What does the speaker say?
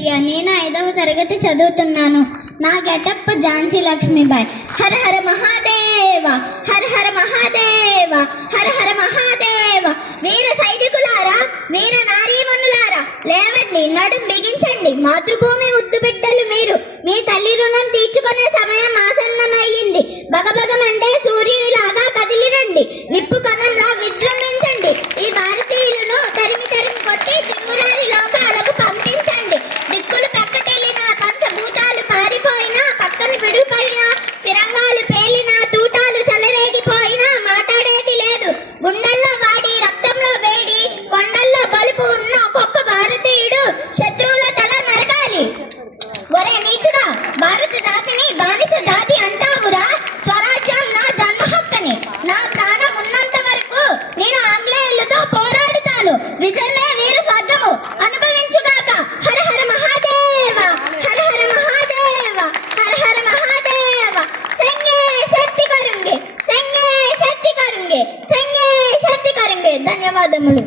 ప్రియ. నేను 5వ తరగతి చదువుతున్నాను. నా గెటప్ ఝాన్సీ లక్ష్మీబాయి. హర హర మహాదేవ, హర హర మహాదేవ, హర హర మహాదేవ. వీర సైనికులారా, వీర నారీమణులారా, లేవండి, నడుం బిగించండి. మాతృభూమి ముద్దు బిడ్డలు మీరు. మీ తల్లి రుణం తీర్చుకునే సమయం ఆసన్నమయ్యింది. బగబగమండే సూర్యునిలాగా కదిలిరండి. నిప్పు కణంలా విజృంభించండి. ఈ భారతీయులను తరిమి తరిమి కొట్టి తిరుగురాని లోకాలకు పంపించండి. దిక్కులు పక్కకెళ్ళినా, పంచభూతాలు పారిపోయినా, పక్కన పిడుగుపడినా, తిరంగాలు పేలినా, తూటాలు చెలరేగిపోయినా మాట్లాడేది లేదు. గుండెల్లో వాడి, రక్తంలో వేడి, కొండల్లో బలుపు ఉన్న ఒక్కొక్క భారతీయుడు శత్రువుల తల నరకాలి. ఒరే నీచుడా, భారత జాతిని బానిస జాతి అంటావురా? స్వరాజ్యం నా జన్మ హక్కని. నా ప్రాణం ఉన్నంత వరకు నేను ఆంగ్లేయులతో పోరాడుతాను. విజయమే వీర స్వర్గము. అనుభవించుగాక. హర హర మహాదేవ, హర హర మహాదేవ, హర హర మహాదేవ. సంగే శక్తి కరుంగే, సంగే శక్తి కరుంగే, సంగే శక్తి కరుంగే. ధన్యవాదములు.